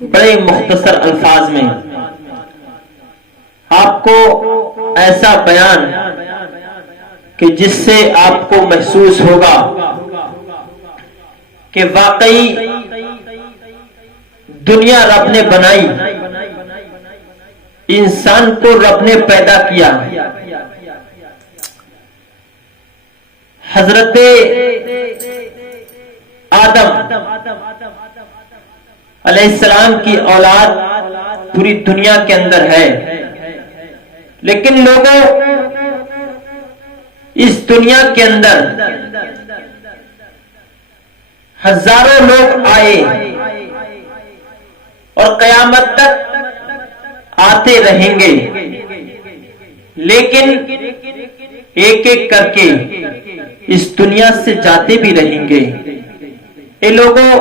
بڑے مختصر الفاظ میں آپ کو ایسا بیان کہ جس سے آپ کو محسوس ہوگا کہ واقعی دنیا رب نے بنائی، انسان کو رب نے پیدا کیا، حضرت آدم علیہ السلام کی اولاد پوری دنیا کے اندر ہے، لیکن لوگوں اس دنیا کے اندر ہزاروں لوگ آئے اور قیامت تک آتے رہیں گے، لیکن ایک ایک کر کے اس دنیا سے جاتے بھی رہیں گے۔ اے لوگوں،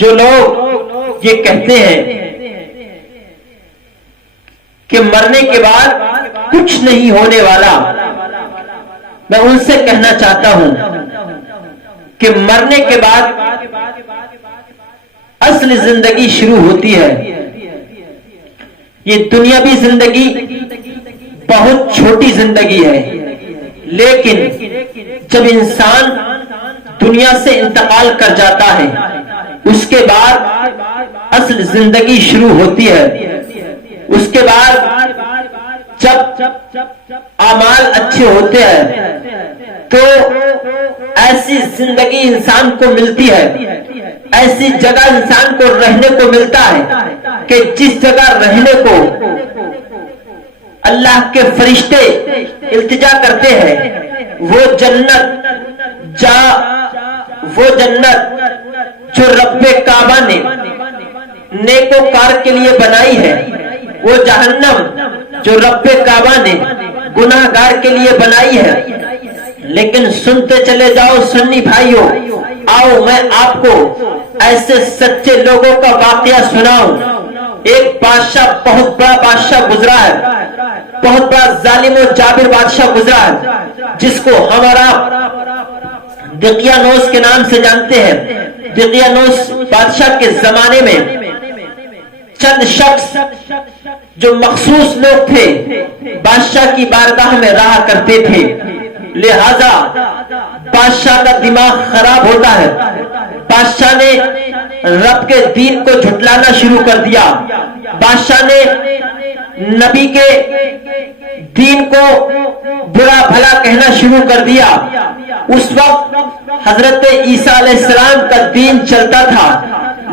جو لوگ یہ کہتے ہیں کہ مرنے کے بعد کچھ نہیں ہونے والا، میں ان سے کہنا چاہتا ہوں کہ مرنے کے بعد اصل زندگی شروع ہوتی ہے۔ یہ دنیاوی زندگی بہت چھوٹی زندگی ہے، لیکن جب انسان دنیا سے انتقال کر جاتا ہے اس کے بعد اصل زندگی شروع ہوتی ہے۔ اس کے بعد جب اعمال اچھے ہوتے ہیں تو ایسی زندگی انسان کو ملتی ہے، ایسی جگہ انسان کو رہنے کو ملتا ہے کہ جس جگہ رہنے کو اللہ کے فرشتے التجا کرتے ہیں، وہ جنت جو رب کعبہ نے نیکوکار کے لیے بنائی ہے، وہ جہنم جو رب کعبہ نے گناہ گار کے لیے بنائی ہے۔ لیکن سنتے چلے جاؤ سنی بھائیوں، آؤ میں آپ کو ایسے سچے لوگوں کا واقعہ سناؤں۔ ایک بادشاہ، بہت بڑا بادشاہ گزرا ہے، بہت بڑا ظالم و جابر بادشاہ گزرا ہے، جس کو ہمارا دقیانوس کے نام سے جانتے ہیں۔ دقیانوس بادشاہ کے زمانے میں چند شخص جو مخصوص لوگ تھے بادشاہ کی بارگاہ میں رہا کرتے تھے، لہذا بادشاہ کا دماغ خراب ہوتا ہے۔ بادشاہ نے رب کے دین کو جھٹلانا شروع کر دیا، بادشاہ نے نبی کے دین کو برا بھلا کہنا شروع کر دیا۔ اس وقت حضرت عیسیٰ علیہ السلام کا دین چلتا تھا،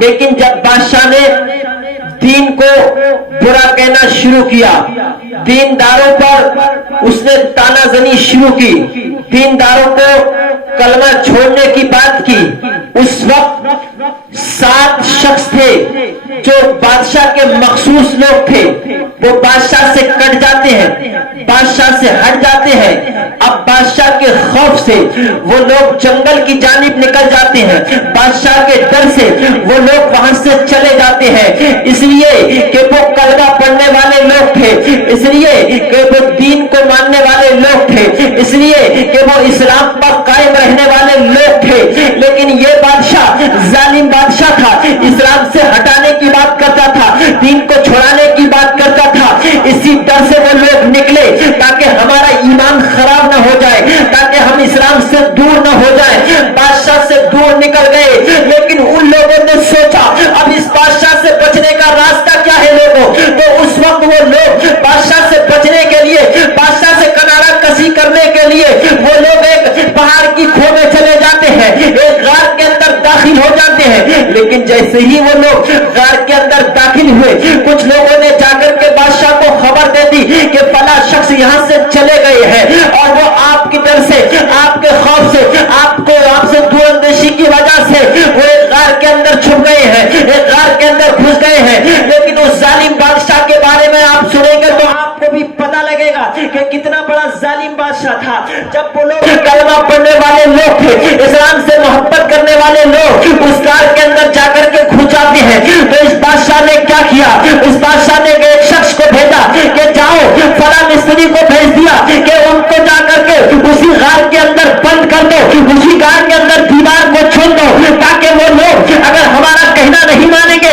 لیکن جب بادشاہ نے دین کو برا کہنا شروع کیا، دینداروں پر اس نے تانا زنی شروع کی، دینداروں کو کلمہ چھوڑنے کی بات کی۔ اس وقت 7 شخص تھے جو بادشاہ کے مخصوص لوگ تھے، وہ بادشاہ سے کٹ جاتے ہیں، بادشاہ سے ہٹ جاتے ہیں۔ اب بادشاہ کے خوف سے وہ لوگ جنگل کی جانب نکل جاتے ہیں، بادشاہ کے ڈر سے وہ لوگ وہاں سے چلے جاتے ہیں، اس لیے کہ وہ کلمہ پڑھنے والے لوگ تھے، اس لیے کہ وہ دین کو ماننے والے لوگ تھے، اس لیے کہ وہ اسلام پر قائم رہنے والے لوگ تھے۔ لیکن یہ بادشاہ ظالم بادشاہ تھا، اسلام سے ہٹانے کی بات کرتا تھا، دین کو چھوڑانے کی بات کرتا تھا۔ اسی ڈر سے وہ لوگ نکلے تاکہ ہمارا ایمان خراب نہ ہو جائے، تاکہ ہم اسلام سے دور نہ ہو جائیں۔ بادشاہ سے دور نکل گئے، لیکن ان لوگوں نے سوچا اب اس بادشاہ سے بچنے کا راستہ کیا ہے لوگوں؟ تو اس وقت وہ لوگ بادشاہ سے بچنے کے لیے، بادشاہ سے کنارہ کشی کرنے کے لیے وہ لوگ ایک پہاڑ کی کھو میں چلے جاتے ہیں، ایک غار کے اندر داخل ہو جاتے ہیں۔ لیکن جیسے ہی وہ لوگ غار کے اندر داخل ہوئے، کچھ لوگوں نے جا کر کے بادشاہ کو خبر دے دی کہ فلاں شخص یہاں سے چلے گئے ہیں، اور وہ آپ کی ڈر سے، آپ کے خوف سے، آپ سے دور اندیشی کی وجہ سے وہ ایک غار کے اندر چھپ گئے ہیں، ایک غار کے اندر گھس گئے ہیں۔ لیکن اس ظالم بادشاہ کے بارے میں آپ سنیں گے تو آپ کو بھی پتہ لگے گا کہ کتنا بڑا ظالم بادشاہ تھا۔ جب وہ لوگ کلمہ پڑھنے والے لوگ تھے، اسلام سے محبت کرنے والے لوگ اس غار کے اندر جا کر کے گھس جاتے ہیں، تو اس بادشاہ نے کیا کیا؟ اس بادشاہ نے ایک شخص کو بھیجا کہ جاؤ فلاں مستری کو بھیج دیا کہ ان کو جا کر کے اسی غار کے اندر بند کر دو، اسی غار کے اندر دیوار کو چھوڑ دو، تاکہ وہ لوگ اگر ہمارا کہنا نہیں مانیں گے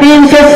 300